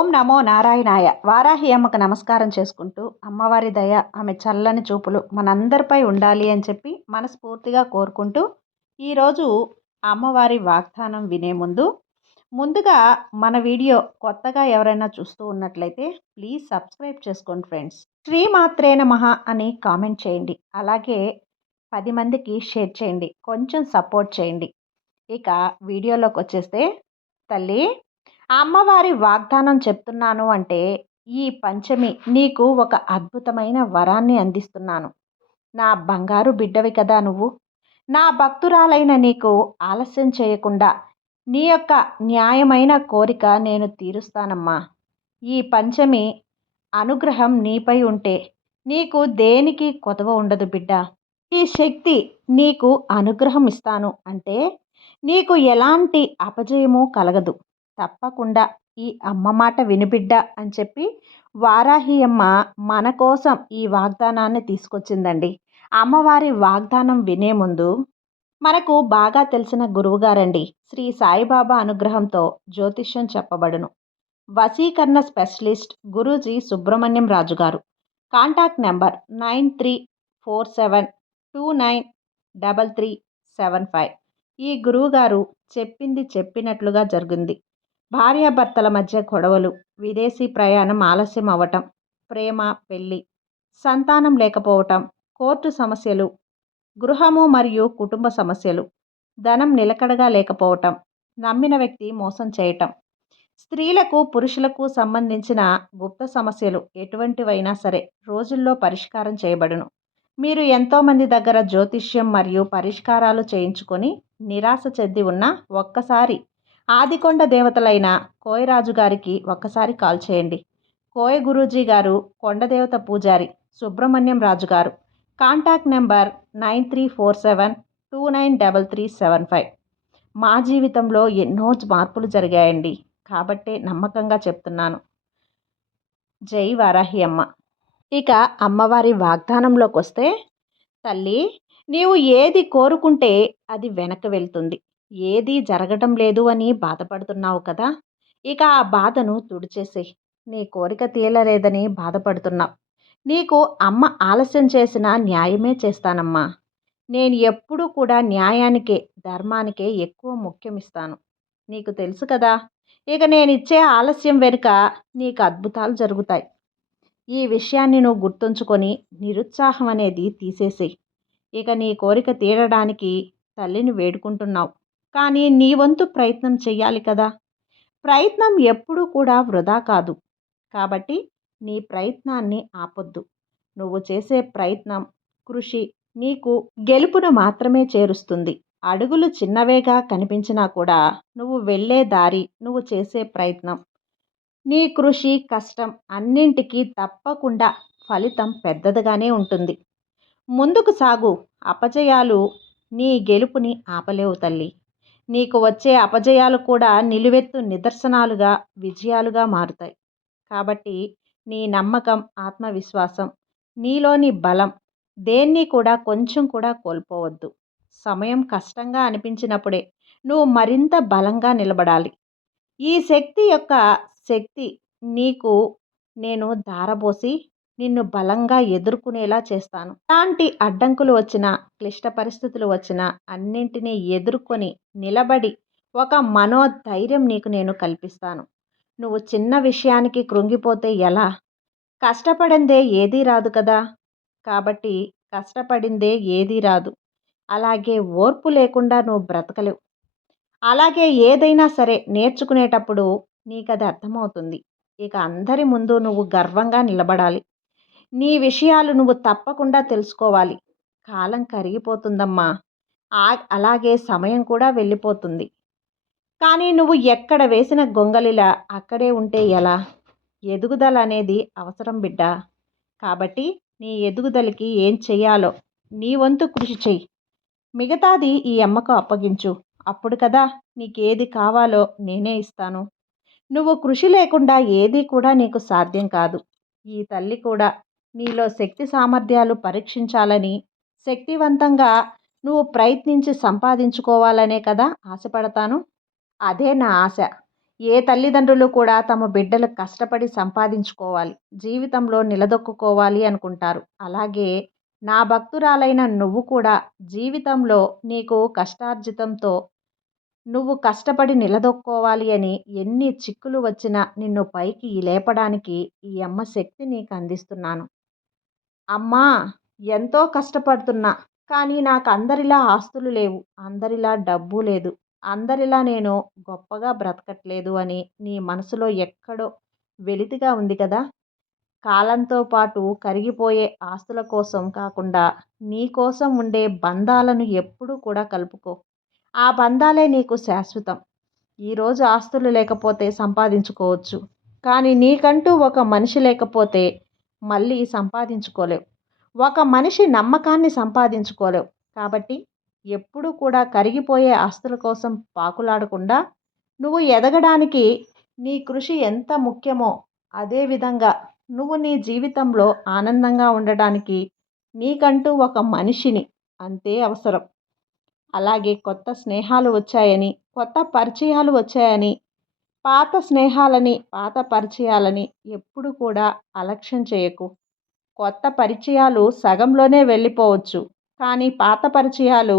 ఓం నమో నారాయణాయ. వారాహి అమ్మకు నమస్కారం చేసుకుంటూ అమ్మవారి దయ ఆమె చల్లని చూపులు మనందరిపై ఉండాలి అని చెప్పి మనస్ఫూర్తిగా కోరుకుంటూ ఈరోజు అమ్మవారి వాగ్దానం వినే ముందు ముందుగా మన వీడియో కొత్తగా ఎవరైనా చూస్తూ ఉన్నట్లయితే ప్లీజ్ సబ్స్క్రైబ్ చేసుకోండి ఫ్రెండ్స్. శ్రీమాత్రే నమః అని కామెంట్ చేయండి. అలాగే పది మందికి షేర్ చేయండి. కొంచెం సపోర్ట్ చేయండి. ఇక వీడియోలోకి వచ్చేస్తే తల్లి అమ్మవారి వాగ్దానం చెప్తున్నాను అంటే ఈ పంచమి నీకు ఒక అద్భుతమైన వరాన్ని అందిస్తున్నాను. నా బంగారు బిడ్డవి కదా నువ్వు. నా భక్తురాలైన నీకు ఆలస్యం చేయకుండా నీ యొక్క న్యాయమైన కోరిక నేను తీరుస్తానమ్మా. ఈ పంచమి అనుగ్రహం నీపై ఉంటే నీకు దేనికి కొదవ ఉండదు బిడ్డ. ఈ శక్తి నీకు అనుగ్రహం ఇస్తాను అంటే నీకు ఎలాంటి అపజయము కలగదు. తప్పకుండా ఈ అమ్మ మాట వినిబిడ్డ అని చెప్పి వారాహి అమ్మ మన కోసం ఈ వాగ్దానాన్ని తీసుకొచ్చిందండి. అమ్మవారి వాగ్దానం వినే ముందు మనకు బాగా తెలిసిన గురువుగారండి శ్రీ సాయిబాబా అనుగ్రహంతో జ్యోతిష్యం చెప్పబడును. వశీకరణ స్పెషలిస్ట్ గురూజీ సుబ్రహ్మణ్యం రాజు గారు. Contact number nine three four seven two nine double three seven five. ఈ గురువుగారు చెప్పింది చెప్పినట్లుగా జరిగింది. భార్యాభర్తల మధ్య గొడవలు విదేశీ ప్రయాణం ఆలస్యం అవ్వటం ప్రేమ పెళ్ళి సంతానం లేకపోవటం కోర్టు సమస్యలు గృహము మరియు కుటుంబ సమస్యలు ధనం నిలకడగా లేకపోవటం నమ్మిన వ్యక్తి మోసం చేయటం. స్త్రీలకు పురుషులకు సంబంధించిన గుప్త సమస్యలు ఎటువంటివైనా సరే రోజుల్లో పరిష్కారం చేయబడును. మీరు ఎంతోమంది దగ్గర జ్యోతిష్యం మరియు పరిష్కారాలు చేయించుకొని నిరాశ చెంది ఉన్న ఒక్కసారి ఆదికొండ దేవతలైన కోయరాజు గారికి ఒక్కసారి కాల్ చేయండి. కోయ గురూజీ గారు కొండదేవత పూజారి సుబ్రహ్మణ్యం రాజు గారు. Contact number nine three four seven two nine double three seven five. మా జీవితంలో ఎన్నో మార్పులు జరిగాయండి. కాబట్టే నమ్మకంగా చెప్తున్నాను. జై వారాహి అమ్మ. ఇక అమ్మవారి వాగ్దానంలోకి వస్తే తల్లి నీవు ఏది కోరుకుంటే అది వెనక్కి వెళ్తుంది. ఏదీ జరగటం లేదు అని బాధపడుతున్నావు కదా! ఇక ఆ బాధను తుడిచేసే నీ కోరిక తీయలేదని బాధపడుతున్నావు నీకు అమ్మ ఆలస్యం చేసిన న్యాయమే చేస్తానమ్మా. నేను ఎప్పుడూ కూడా న్యాయానికే ధర్మానికే ఎక్కువ ముఖ్యమిస్తాను. నీకు తెలుసు కదా! ఇక నేను ఇచ్చే ఆలస్యం వెనుక నీకు అద్భుతాలు జరుగుతాయి. ఈ విషయాన్ని నువ్వు గుర్తుంచుకొని నిరుత్సాహం అనేది తీసేసేయి. ఇక నీ కోరిక తీరడానికి తల్లిని వేడుకుంటున్నావు. కానీ నీ వంతు ప్రయత్నం చెయ్యాలి కదా. ప్రయత్నం ఎప్పుడూ కూడా వృధా కాదు. కాబట్టి నీ ప్రయత్నాన్ని ఆపొద్దు. నువ్వు చేసే ప్రయత్నం కృషి నీకు గెలుపును మాత్రమే చేరుస్తుంది. అడుగులు చిన్నవేగా కనిపించినా కూడా నువ్వు వెళ్ళే దారి నువ్వు చేసే ప్రయత్నం. నీ కృషి కష్టం అన్నింటికీ తప్పకుండా ఫలితం పెద్దదిగానే ఉంటుంది. ముందుకు సాగు అపజయాలు నీ గెలుపుని ఆపలేవు తల్లి. నీకు వచ్చే అపజయాలు కూడా నిలువెత్తు నిదర్శనాలుగా విజయాలుగా మారుతాయి. కాబట్టి నీ నమ్మకం ఆత్మవిశ్వాసం నీలోని బలం దేన్ని కూడా కొంచెం కూడా కోల్పోవద్దు. సమయం కష్టంగా అనిపించినప్పుడే నువ్వు మరింత బలంగా నిలబడాలి. ఈ శక్తి యొక్క శక్తి నీకు నేను ధారపోసి నిన్ను బలంగా ఎదుర్కొనేలా చేస్తాను. ఎలాంటి అడ్డంకులు వచ్చినా క్లిష్ట పరిస్థితులు వచ్చినా అన్నింటినీ ఎదుర్కొని నిలబడి ఒక మనోధైర్యం నీకు నేను కల్పిస్తాను. నువ్వు చిన్న విషయానికి కృంగిపోతే ఎలా? కష్టపడిందే ఏదీ రాదు కదా? కాబట్టి కష్టపడిందే ఏదీ రాదు. అలాగే ఓర్పు లేకుండా నువ్వు బ్రతకలేవు. అలాగే ఏదైనా సరే నేర్చుకునేటప్పుడు నీకు అది అర్థమవుతుంది. ఇక అందరి ముందు నువ్వు గర్వంగా నిలబడాలి. నీ విషయాలు నువ్వు తప్పకుండా తెలుసుకోవాలి. కాలం కరిగిపోతుందమ్మా. అలాగే సమయం కూడా వెళ్ళిపోతుంది. కానీ నువ్వు ఎక్కడ వేసిన గొంగలిలా అక్కడే ఉంటే ఎలా? ఎదుగుదల అనేది అవసరం బిడ్డ. కాబట్టి నీ ఎదుగుదలకి ఏం చెయ్యాలో నీ వంతు కృషి చెయ్యి. మిగతాది ఈ అమ్మకు అప్పగించు. అప్పుడు కదా నీకేది కావాలో నేనే ఇస్తాను. నువ్వు కృషి లేకుండా ఏది కూడా నీకు సాధ్యం కాదు. ఈ తల్లి కూడా నీలో శక్తి సామర్థ్యాలు పరీక్షించాలని శక్తివంతంగా నువ్వు ప్రయత్నించి సంపాదించుకోవాలనే కదా ఆశపడతాను. అదే నా ఆశ. ఏ తల్లిదండ్రులు కూడా తమ బిడ్డలు కష్టపడి సంపాదించుకోవాలి జీవితంలో నిలదొక్కుకోవాలి అనుకుంటారు. అలాగే నా భక్తురాలైన నువ్వు కూడా జీవితంలో నీకు కష్టార్జితంతో నువ్వు కష్టపడి నిలదొక్కోవాలి అని ఎన్ని చిక్కులు వచ్చినా నిన్ను పైకి లేపడానికి ఈ అమ్మ శక్తి నీకు అందిస్తున్నాను. అమ్మా ఎంతో కష్టపడుతున్నా కానీ నాకు అందరిలా ఆస్తులు లేవు అందరిలా డబ్బు లేదు అందరిలా నేను గొప్పగా బ్రతకట్లేదు అని నీ మనసులో ఎక్కడో వెలితిగా ఉంది కదా. కాలంతో పాటు కరిగిపోయే ఆస్తుల కోసం కాకుండా నీ కోసం ఉండే బంధాలను ఎప్పుడూ కూడా కలుపుకో. ఆ బంధాలే నీకు శాశ్వతం. ఈరోజు ఆస్తులు లేకపోతే సంపాదించుకోవచ్చు కానీ నీకంటూ ఒక మనిషి లేకపోతే మళ్ళీ సంపాదించుకోలేవు. ఒక మనిషి నమ్మకాన్ని సంపాదించుకోలేవు. కాబట్టి ఎప్పుడూ కూడా కరిగిపోయే ఆస్తుల కోసం పాకులాడకుండా నువ్వు ఎదగడానికి నీ కృషి ఎంత ముఖ్యమో అదేవిధంగా నువ్వు నీ జీవితంలో ఆనందంగా ఉండడానికి నీకంటూ ఒక మనిషిని అంతే అవసరం. అలాగే కొత్త స్నేహాలు వచ్చాయని కొత్త పరిచయాలు వచ్చాయని పాత స్నేహాలని పాత పరిచయాలని ఎప్పుడు కూడా అలక్ష్యం చేయకు. కొత్త పరిచయాలు సగంలోనే వెళ్ళిపోవచ్చు. కానీ పాత పరిచయాలు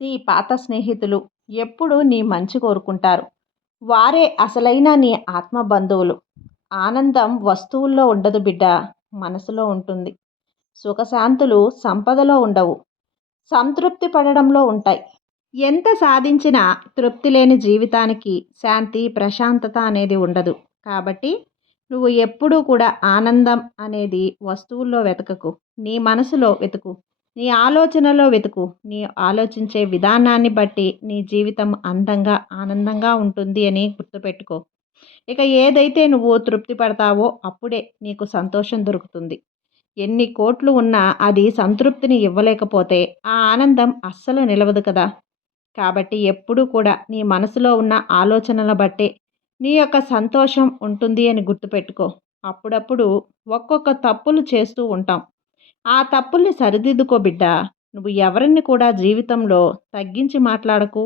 నీ పాత స్నేహితులు ఎప్పుడు నీ మంచి కోరుకుంటారు. వారే అసలైన నీ ఆత్మ బంధువులు. ఆనందం వస్తువుల్లో ఉండదు బిడ్డ మనసులో ఉంటుంది. సుఖశాంతులు సంపదలో ఉండవు. సంతృప్తి పడడంలో ఉంటాయి. ఎంత సాధించినా తృప్తి లేని జీవితానికి శాంతి ప్రశాంతత అనేది ఉండదు. కాబట్టి నువ్వు ఎప్పుడూ కూడా ఆనందం అనేది వస్తువుల్లో వెతకకు నీ మనసులో వెతుకు నీ ఆలోచనలో వెతుకు నీ ఆలోచించే విధానాన్ని బట్టి నీ జీవితం అందంగా ఆనందంగా ఉంటుంది అని గుర్తుపెట్టుకో. ఇక ఏదైతే నువ్వు తృప్తి పడతావో అప్పుడే నీకు సంతోషం దొరుకుతుంది. ఎన్ని కోట్లు ఉన్నా అది సంతృప్తిని ఇవ్వలేకపోతే ఆ ఆనందం అస్సలు నిలవదు కదా. కాబట్టి ఎప్పుడూ కూడా నీ మనసులో ఉన్న ఆలోచనల బట్టే నీ యొక్క సంతోషం ఉంటుంది అని గుర్తుపెట్టుకో. అప్పుడప్పుడు ఒక్కొక్క తప్పులు చేస్తూ ఉంటాం. ఆ తప్పుల్ని సరిదిద్దుకో బిడ్డ. నువ్వు ఎవరిని కూడా జీవితంలో తగ్గించి మాట్లాడకు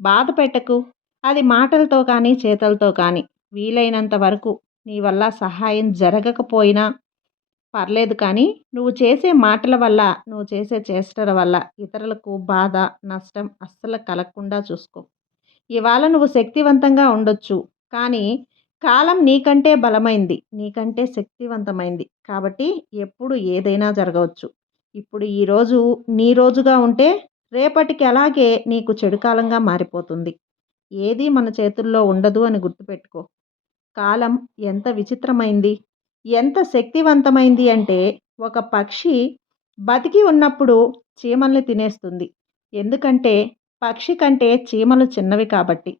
బాధ పెట్టకు. అది మాటలతో కానీ చేతలతో కానీ వీలైనంత వరకు నీ వల్ల సహాయం జరగకపోయినా పర్లేదు కానీ నువ్వు చేసే మాటల వల్ల నువ్వు చేసే చేష్టల వల్ల ఇతరులకు బాధ నష్టం అస్సలు కలగకుండా చూసుకో. ఇవాళ నువ్వు శక్తివంతంగా ఉండొచ్చు కానీ కాలం నీకంటే బలమైంది నీకంటే శక్తివంతమైంది కాబట్టి ఎప్పుడు ఏదైనా జరగవచ్చు. ఇప్పుడు ఈరోజు నీ రోజుగా ఉంటే రేపటికి అలాగే నీకు చెడు కాలంగా మారిపోతుంది. ఏది మన చేతుల్లో ఉండదు అని గుర్తుపెట్టుకో. కాలం ఎంత విచిత్రమైంది! ఎంత శక్తివంతమైంది అంటే ఒక పక్షి బతికి ఉన్నప్పుడు చీమల్ని తినేస్తుంది. ఎందుకంటే పక్షి కంటే చీమలు చిన్నవి కాబట్టి.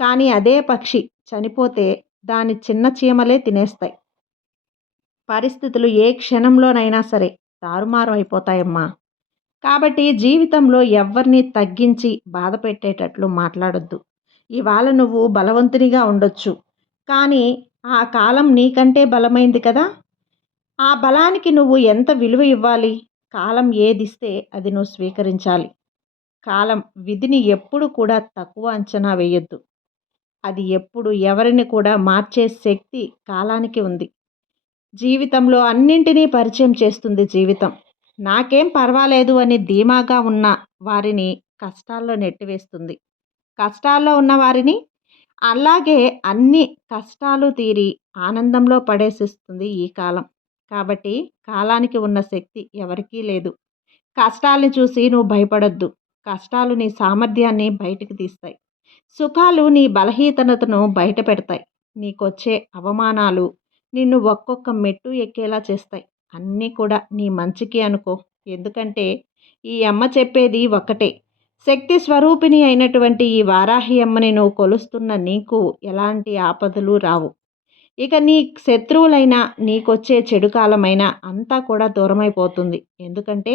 కానీ అదే పక్షి చనిపోతే దాని చిన్న చీమలే తినేస్తాయి. పరిస్థితులు ఏ క్షణంలోనైనా సరే తారుమారు అయిపోతాయమ్మా. కాబట్టి జీవితంలో ఎవరిని తగ్గించి బాధ పెట్టేటట్లు మాట్లాడొద్దు. ఇవాళ నువ్వు బలవంతునిగా ఉండొచ్చు. కానీ ఆ కాలం నీకంటే బలమైంది కదా. ఆ బలానికి నువ్వు ఎంత విలువ ఇవ్వాలి? కాలం ఏదిస్తే అది నువ్వు స్వీకరించాలి. కాలం విధిని ఎప్పుడు కూడా తక్కువ అంచనా వేయొద్దు. అది ఎప్పుడు ఎవరిని కూడా మార్చే శక్తి కాలానికి ఉంది. జీవితంలో అన్నింటినీ పరిచయం చేస్తుంది జీవితం. నాకేం పర్వాలేదు అని ధీమాగా ఉన్న వారిని కష్టాల్లో నెట్టివేస్తుంది. కష్టాల్లో ఉన్న వారిని అలాగే అన్ని కష్టాలు తీరి ఆనందంలో పడేసిస్తుంది ఈ కాలం. కాబట్టి కాలానికి ఉన్న శక్తి ఎవరికీ లేదు. కష్టాలను చూసి నువ్వు భయపడద్దు. కష్టాలు నీ సామర్థ్యాన్ని బయటకు తీస్తాయి. సుఖాలు నీ బలహీనతను బయట పెడతాయి. నీకొచ్చే అవమానాలు నిన్ను ఒక్కొక్క మెట్టు ఎక్కేలా చేస్తాయి. అన్నీ కూడా నీ మంచికి అనుకో. ఎందుకంటే ఈ అమ్మ చెప్పేది ఒక్కటే. శక్తి స్వరూపిణి అయినటువంటి ఈ వారాహి అమ్మని నువ్వు కొలుస్తున్న నీకు ఎలాంటి ఆపదలు రావు. ఇక నీ శత్రువులైనా నీకొచ్చే చెడు కాలమైనా అంతా కూడా దూరమైపోతుంది. ఎందుకంటే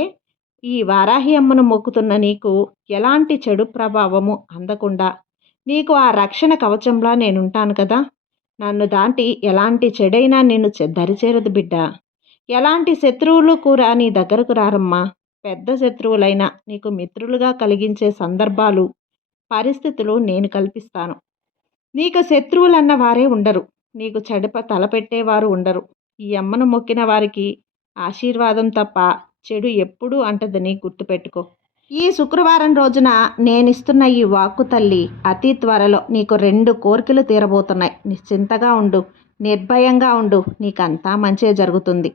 ఈ వారాహి అమ్మను మొక్కుతున్న నీకు ఎలాంటి చెడు ప్రభావము అందకుండా నీకు ఆ రక్షణ కవచంలా నేనుంటాను కదా. నన్ను దాటి ఎలాంటి చెడైనా నిన్ను దరిచేరదు బిడ్డ. ఎలాంటి శత్రువులు కూడా నీ దగ్గరకు రారమ్మా. పెద్ద శత్రువులైన నీకు మిత్రులుగా కలిగించే సందర్భాలు పరిస్థితులు నేను కల్పిస్తాను. నీకు శత్రువులన్న వారే ఉండరు. నీకు చెడప తలపెట్టేవారు ఉండరు. ఈ అమ్మను మొక్కిన వారికి ఆశీర్వాదం తప్ప చెడు ఎప్పుడూ అంటదని గుర్తుపెట్టుకో. ఈ శుక్రవారం రోజున నేనిస్తున్న ఈ వాక్కు తల్లి అతి త్వరలో నీకు రెండు కోరికలు తీరబోతున్నాయి. నిశ్చింతగా ఉండు. నిర్భయంగా ఉండు. నీకంతా మంచే జరుగుతుంది.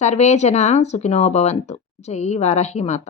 సర్వేజన సుఖినోభవంతు. జై వారాహి మాత